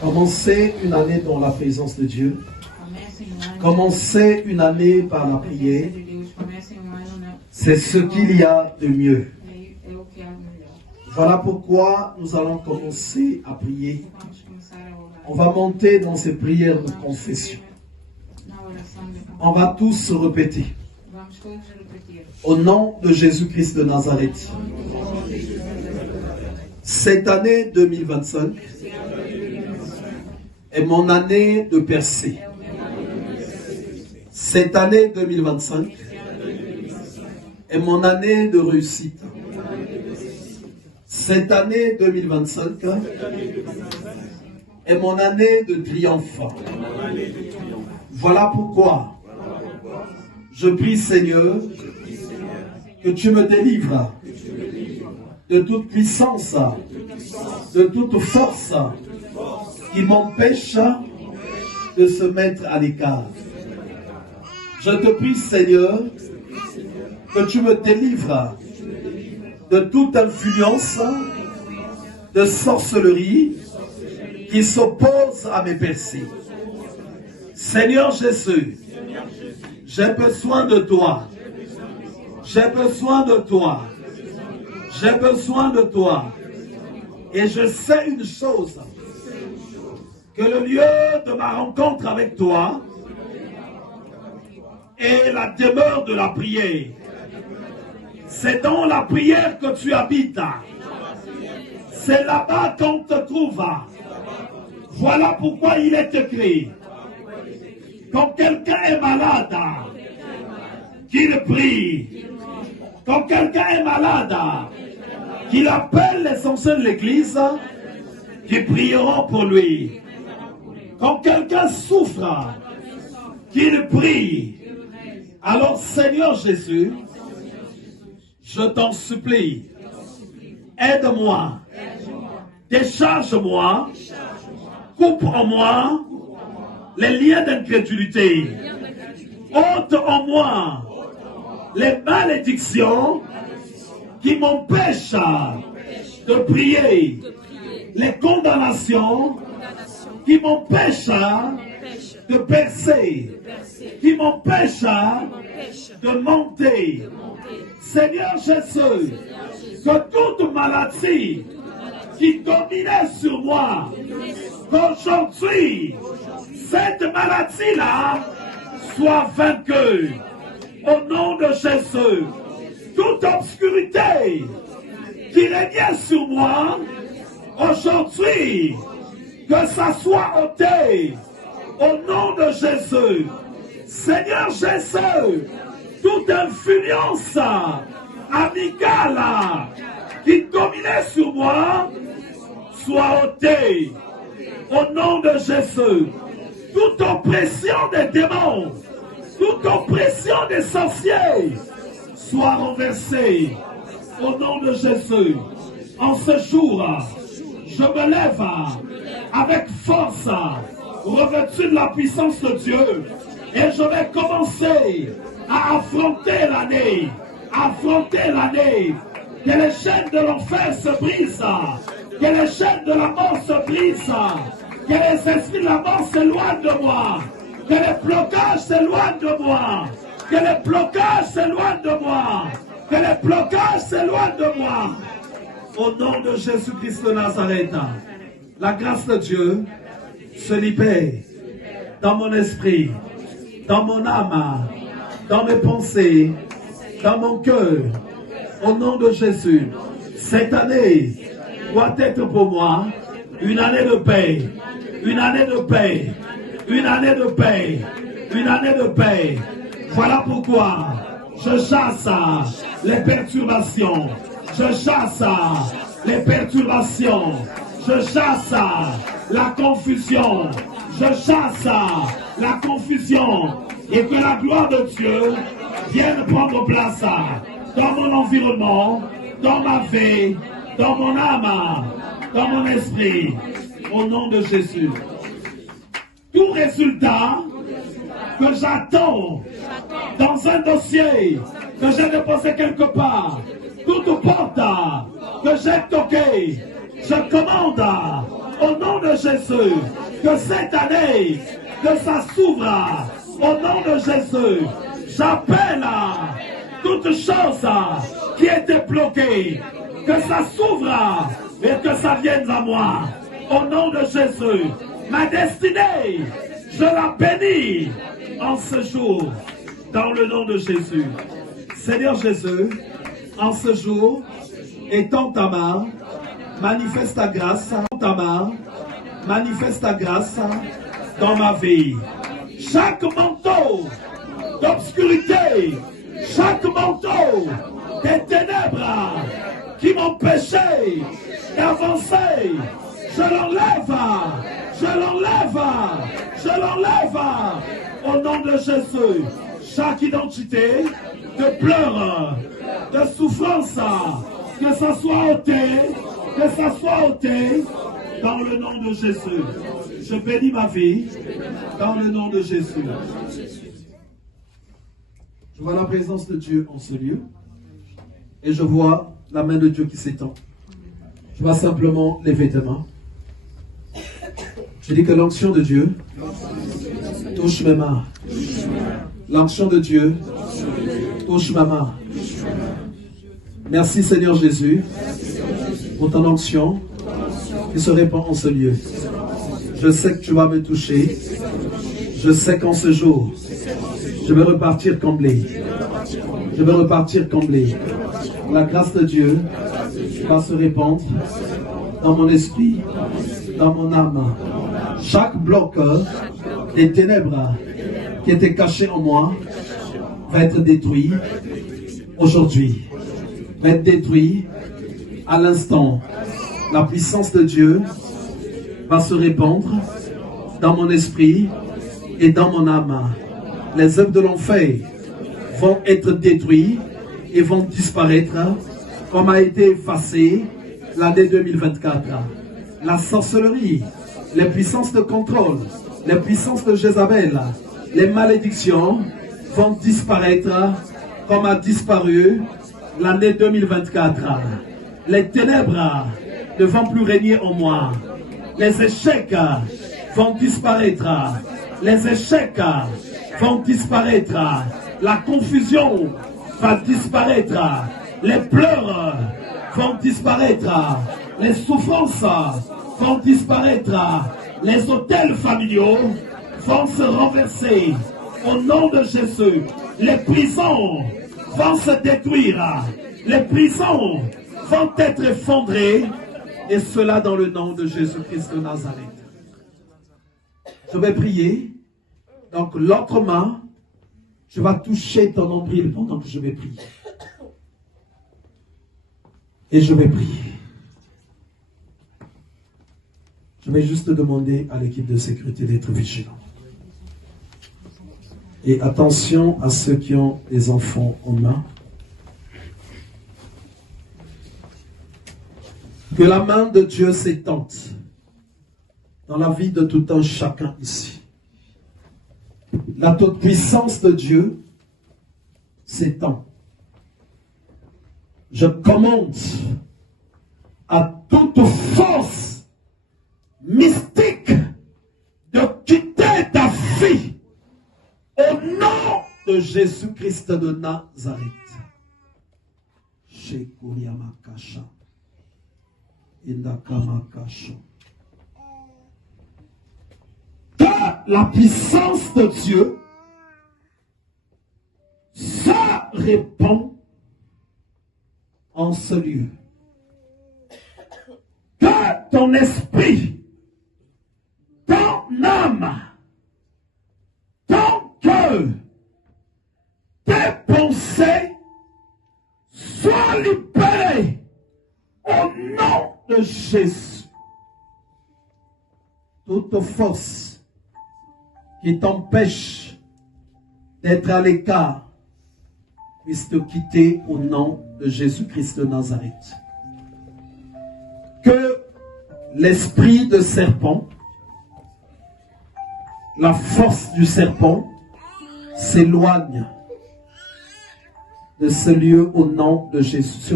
Commencer une année dans la présence de Dieu. Commencer une année par la prière. C'est ce qu'il y a de mieux. Voilà pourquoi nous allons commencer à prier. On va monter dans ces prières de confession. On va tous se répéter. Au nom de Jésus-Christ de Nazareth. Cette année 2025 est mon année de percée. Cette année 2025 est mon année de réussite. Cette année 2025 est mon année de triomphe. Voilà pourquoi je prie, Seigneur, que tu me délivres de toute puissance, de toute force qui m'empêche de se mettre à l'écart. Je te prie, Seigneur, que tu me délivres de toute influence de sorcellerie qui s'oppose à mes percées. Seigneur Jésus, j'ai besoin de toi. J'ai besoin de toi. J'ai besoin de toi. Et je sais une chose, que le lieu de ma rencontre avec toi est la demeure de la prière. C'est dans la prière que tu habites. C'est là-bas qu'on te trouve. Voilà pourquoi il est écrit. Quand quelqu'un est malade, qu'il prie. Quand quelqu'un est malade, qu'il appelle les anciens de l'église qui prieront pour lui. Quand quelqu'un souffre, qu'il prie. Alors Seigneur Jésus, je t'en supplie, aide-moi, décharge-moi, coupe en moi les liens d'incrédulité, ôte en moi les malédictions qui m'empêchent de prier, les condamnations qui m'empêchent de percer, qui m'empêchent de monter. Seigneur Jésus, que toute maladie qui dominait sur moi, qu'aujourd'hui, cette maladie-là soit vaincue. Au nom de Jésus, toute obscurité qui régnait sur moi, aujourd'hui, que ça soit ôté. Au nom de Jésus, Seigneur Jésus, toute influence amicale qui dominait sur moi, soit ôtée. Au nom de Jésus, toute oppression des démons, toute oppression des sorciers, soit renversée. Au nom de Jésus, en ce jour, je me lève avec force, revêtu de la puissance de Dieu, et je vais commencer à affronter l'année, que les chaînes de l'enfer se brisent, que les chaînes de la mort se brisent, que les esprits de la mort s'éloignent de moi, que les blocages s'éloignent de moi, que les blocages s'éloignent de moi, que les blocages s'éloignent de moi. Au nom de Jésus-Christ de Nazareth, la grâce de Dieu se libère dans mon esprit, dans mon âme, dans mes pensées, dans mon cœur. Au nom de Jésus, cette année doit être pour moi une année de paix, une année de paix, une année de paix, une année de paix. Voilà pourquoi je chasse les perturbations, je chasse les perturbations, je chasse la confusion, je chasse la confusion, et que la gloire de Dieu vienne prendre place dans mon environnement, dans ma vie, dans mon âme, dans mon esprit, au nom de Jésus. Tout résultat que j'attends dans un dossier que j'ai déposé quelque part, toute porte que j'ai toquée, je commande Au nom de Jésus, que cette année, que ça s'ouvre. Au nom de Jésus, j'appelle toute chose qui était bloquée, que ça s'ouvre et que ça vienne à moi. Au nom de Jésus, ma destinée, je la bénis en ce jour, dans le nom de Jésus. Seigneur Jésus, en ce jour, étends ta main, manifeste ta grâce, ta main, manifeste ta grâce dans ma vie. Chaque manteau d'obscurité, chaque manteau des ténèbres qui m'empêchait d'avancer, je l'enlève, je l'enlève, je l'enlève au nom de Jésus. Chaque identité de pleurs, de souffrance, que ça soit ôté, que ça soit ôté dans le nom de Jésus. Je bénis ma vie dans le nom de Jésus. Je vois la présence de Dieu en ce lieu et je vois la main de Dieu qui s'étend. Je vois simplement les vêtements. Je dis que l'onction de Dieu touche mes mains. L'onction de Dieu touche ma main. Merci Seigneur Jésus pour ton onction qui se répand en ce lieu. Je sais que tu vas me toucher. Je sais qu'en ce jour, je vais repartir comblé. Je vais repartir comblé. La grâce de Dieu va se répandre dans mon esprit, dans mon âme. Chaque bloc des ténèbres qui était caché en moi va être détruit aujourd'hui. Va être détruit à l'instant. La puissance de Dieu va se répandre dans mon esprit et dans mon âme. Les œuvres de l'enfer vont être détruites et vont disparaître comme a été effacée l'année 2024. La sorcellerie, les puissances de contrôle, les puissances de Jézabel, les malédictions vont disparaître comme a disparu l'année 2024. Les ténèbres ne vont plus régner en moi. Les échecs vont disparaître. Les échecs vont disparaître. La confusion va disparaître. Les pleurs vont disparaître. Les souffrances vont disparaître. Les autels familiaux vont se renverser. Au nom de Jésus, les prisons vont se détruire. Les prisons vont être effondrées. Et cela dans le nom de Jésus-Christ de Nazareth. Je vais prier. Donc l'autre main, je vais toucher ton nombril pendant que je vais prier. Et je vais prier. Je vais juste demander à l'équipe de sécurité d'être vigilant. Et attention à ceux qui ont des enfants en main. Que la main de Dieu s'étende dans la vie de tout un chacun ici. La toute puissance de Dieu s'étend. Je commande à toute force mystique de quitter ta vie au nom de Jésus-Christ de Nazareth. Que la puissance de Dieu se répand en ce lieu. Que ton esprit, ton âme, ton cœur, tes pensées soient libérées au nom de Jésus. Toute force qui t'empêche d'être à l'écart puisse te quitter au nom de Jésus-Christ de Nazareth. Que l'esprit de serpent, la force du serpent s'éloigne de ce lieu au nom de Jésus.